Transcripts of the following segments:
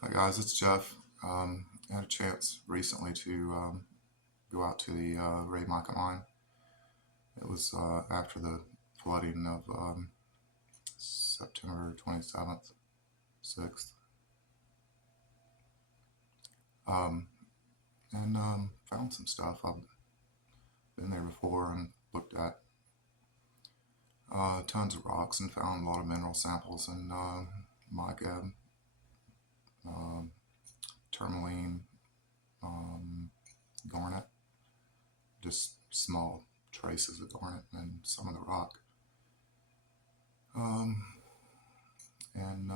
Hi guys, it's Jeff. I had a chance recently to go out to the Ray Mica mine. It was after the flooding of September 27th, 6th, um, and found some stuff. I've been there before and looked at tons of rocks and found a lot of mineral samples and mica, um, tourmaline, um, garnet, just small traces of garnet and some of the rock. Um, and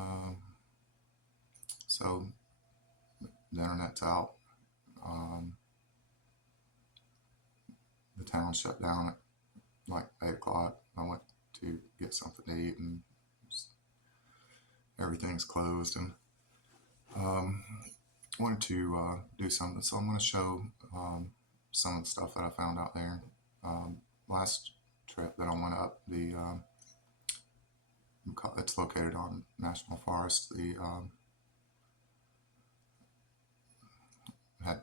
so the internet's out. Um, the town shut down at like 8 o'clock. I went to get something to eat and everything's closed. And um, wanted to do something. So I'm going to show some of the stuff that I found out there. Last trip that I went up, it's located on National Forest. The had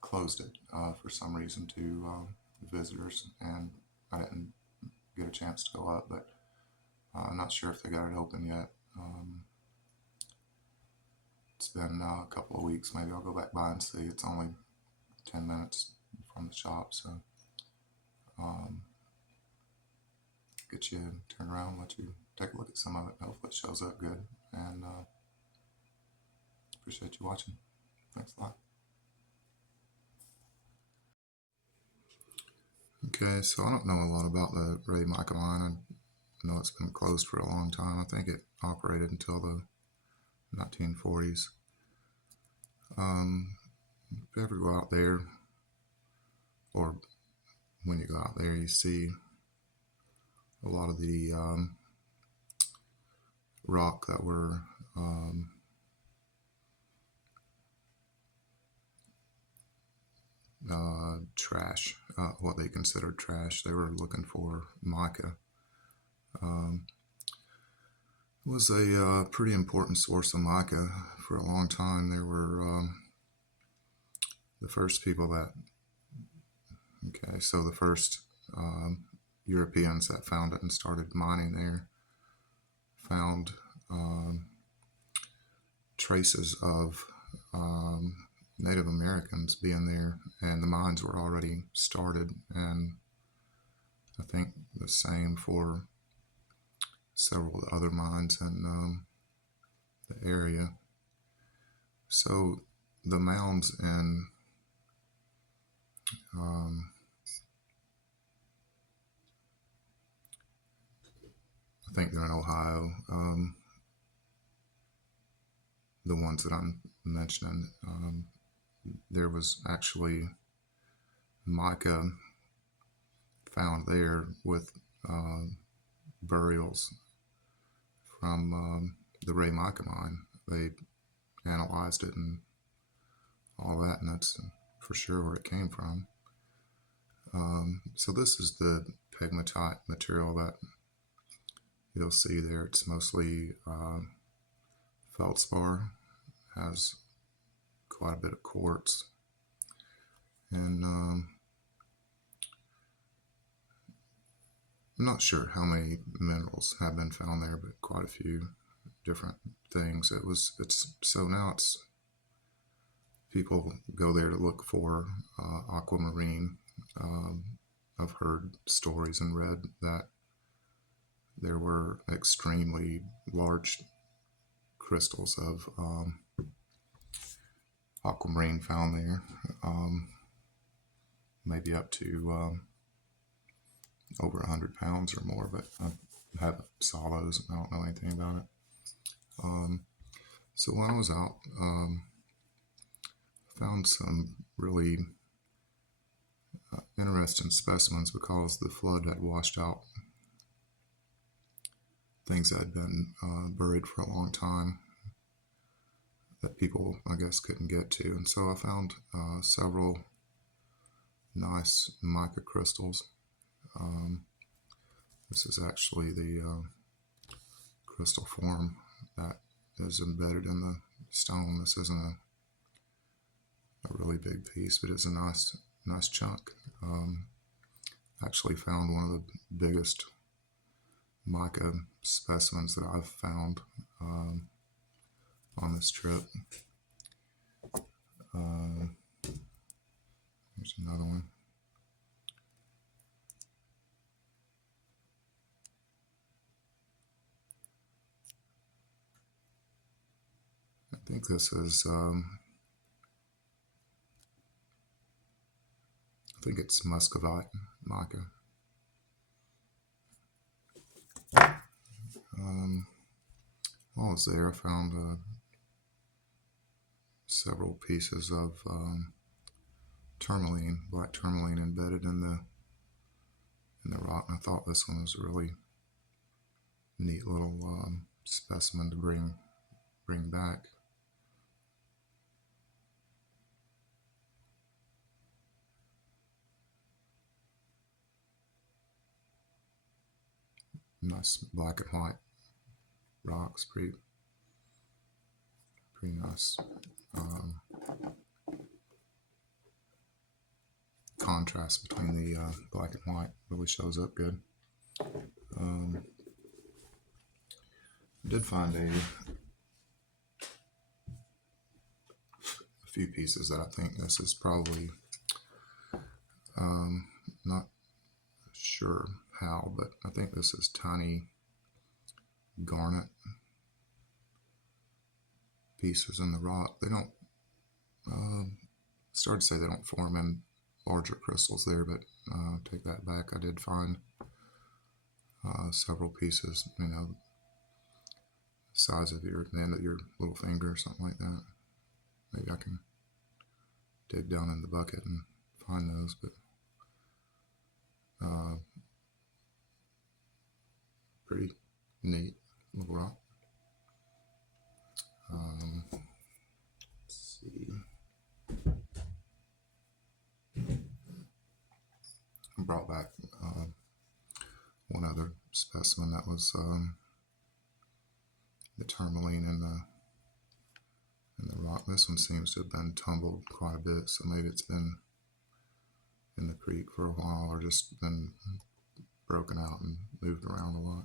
closed it for some reason to visitors, and I didn't get a chance to go up, but I'm not sure if they got it open yet. It's been a couple of weeks. Maybe I'll go back by and see. It's only 10 minutes from the shop, so get you turn around, let you take a look at some of it. Hopefully it shows up good, and appreciate you watching. Thanks a lot. Okay, so I don't know a lot about the Ray Mica mine. I know it's been closed for a long time. I think it operated until the 1940s. If you ever go out there, or when you go out there, you see a lot of the rock that were trash, what they considered trash. They were looking for mica. It was a pretty important source of mica for a long time. There were the first people that, so the first Europeans that found it and started mining there found traces of Native Americans being there, and the mines were already started, and I think the same for several other mines in the area. So the mounds in I think they're in Ohio. The ones that I'm mentioning, there was actually mica found there with burials from the Ray Mica mine. They analyzed it and all that, and that's for sure where it came from. So this is the pegmatite material that you'll see there. It's mostly feldspar, has quite a bit of quartz, and I'm not sure how many minerals have been found there, but quite a few different things. Now people go there to look for aquamarine. I've heard stories and read that there were extremely large crystals of aquamarine found there, maybe up to over 100 pounds or more, but I haven't saw those. I don't know anything about it. So when I was out, found some really interesting specimens because the flood had washed out things that had been buried for a long time that people, I guess, couldn't get to. And so I found several nice mica crystals. This is actually the crystal form that is embedded in the stone. This isn't a really big piece, but it's a nice chunk. Actually found one of the biggest mica specimens that I've found on this trip. Here's another one. I think this is, I think it's muscovite mica. While I was there, I found several pieces of tourmaline, black tourmaline, embedded in the rock, and I thought this one was a really neat little specimen to bring back. Nice black and white rocks, pretty nice. Contrast between the black and white really shows up good. I did find a few pieces that I think this is probably, not sure how, but I think this is tiny garnet pieces in the rock. They don't, start to say they don't form in larger crystals there, but take that back. I did find several pieces, you know, size of the end of your little finger or something like that. Maybe I can dig down in the bucket and find those, but pretty neat little rock. Let's see. I brought back one other specimen that was the tourmaline in the rock. This one seems to have been tumbled quite a bit, so maybe it's been in the creek for a while or just been broken out and moved around a lot.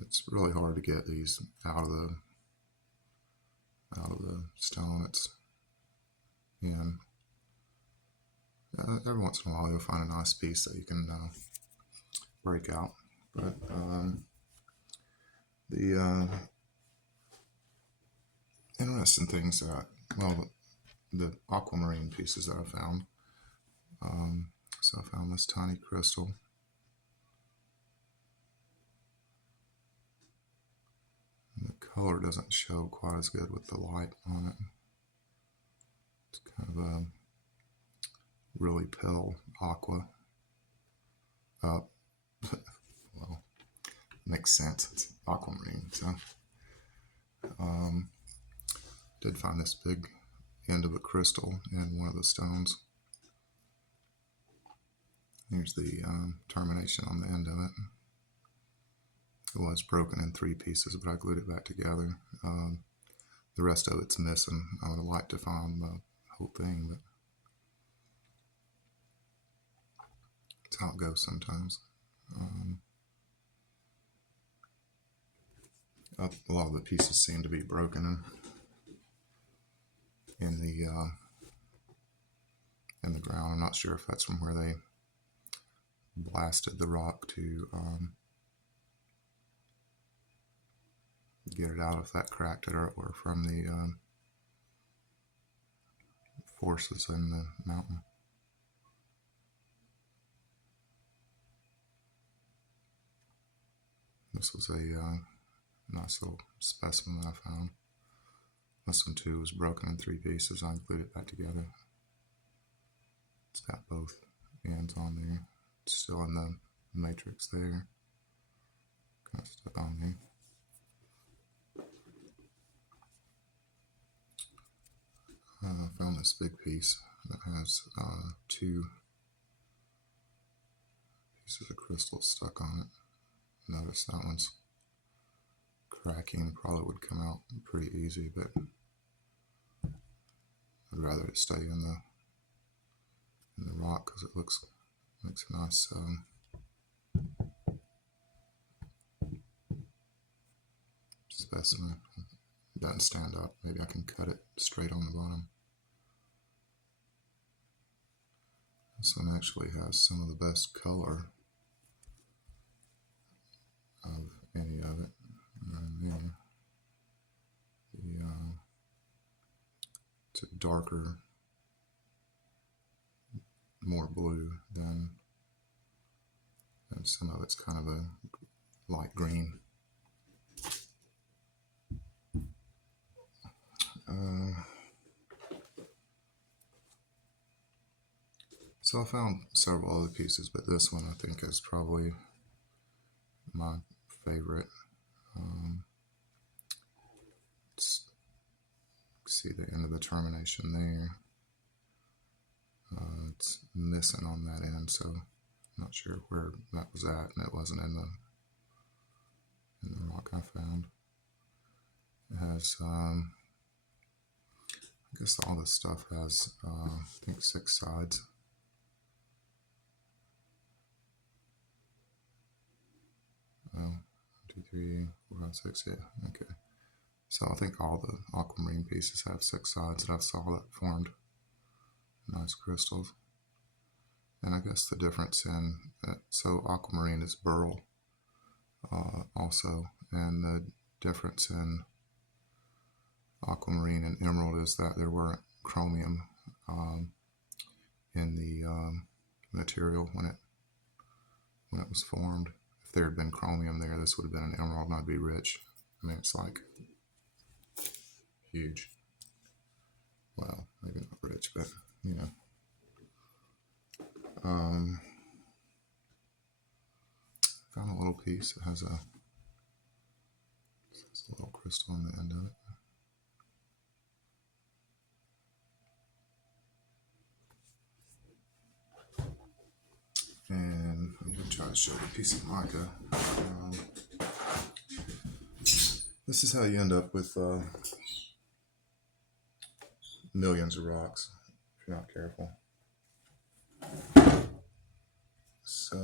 It's really hard to get these out of the stone it's in. Every once in a while you'll find a nice piece that you can break out, but the interesting things that the aquamarine pieces that I found. So I found this tiny crystal. And the color doesn't show quite as good with the light on it. It's kind of a really pale aqua. Well, makes sense. It's aquamarine. So, did find this big end of a crystal in one of the stones. Here's the termination on the end of it. It was broken in 3 pieces, but I glued it back together. The rest of it's missing. I would have liked to find the whole thing, but it's how it goes sometimes. A lot of the pieces seem to be broken in the ground. I'm not sure if that's from where they blasted the rock to get it out, if that cracked it, or from the forces in the mountain. This was a nice little specimen that I found. This one too was broken in 3 pieces. I glued it back together. It's got both ends on there. It's still in the matrix there. Kind of stuck on there. I found this big piece that has 2 pieces of crystal stuck on it. Notice that one's cracking probably would come out pretty easy, but I'd rather it stay in the rock because it makes a nice specimen. It doesn't stand up. Maybe I can cut it straight on the bottom. This one actually has some of the best color of any of it. And then it's a darker, more blue than some of it's kind of a light green. So I found several other pieces, but this one I think is probably my favorite. See the end of the termination there. It's missing on that end, so I'm not sure where that was at, and it wasn't in the rock I found. It has, I guess all this stuff has, I think 6 sides. Oh, 1, 2, 3, 4, 5, 6, yeah, okay. So I think all the aquamarine pieces have 6 sides that I saw that formed nice crystals. And I guess the difference in, so aquamarine is beryl also, and the difference in aquamarine and emerald is that there weren't chromium in the material when it was formed. If there had been chromium there, this would have been an emerald and I'd be rich. I mean, it's like huge. Well, maybe not rich, but you know. Found a little piece. It has a little crystal on the end of it. And I'm going to try to show the piece of mica. This is how you end up with millions of rocks if you're not careful. So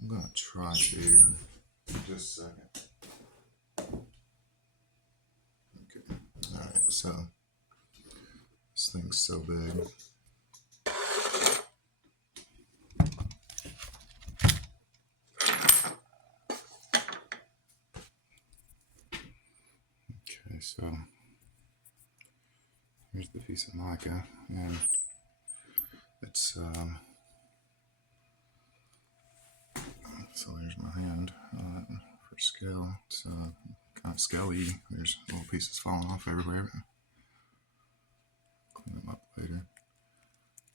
I'm going to try to, just a second. Okay, alright, so this thing's so big. Okay, so here's the piece of mica, and it's so there's my hand for scale. It's kind of scaly. There's little pieces falling off everywhere. Clean them up later.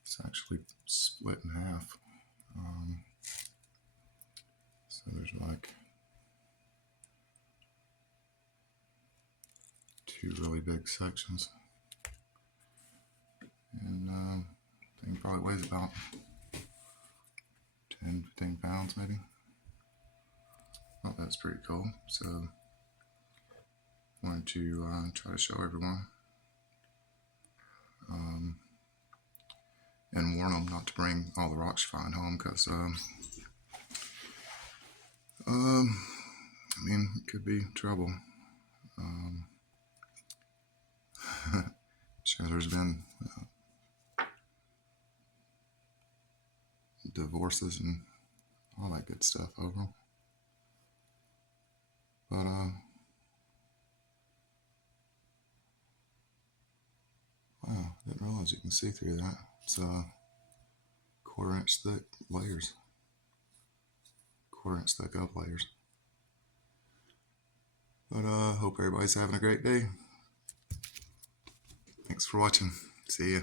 It's actually split in half. So there's like 2 really big sections. And the thing probably weighs about 10, 15 pounds maybe. Oh, that's pretty cool. So wanted to try to show everyone. And warn them not to bring all the rocks you find home, because I mean, it could be trouble. Sure, there's been divorces and all that good stuff over them. But wow, didn't realize you can see through that. It's 1/4 inch thick layers. 1/4 inch thick up layers. But hope everybody's having a great day. Thanks for watching. See ya.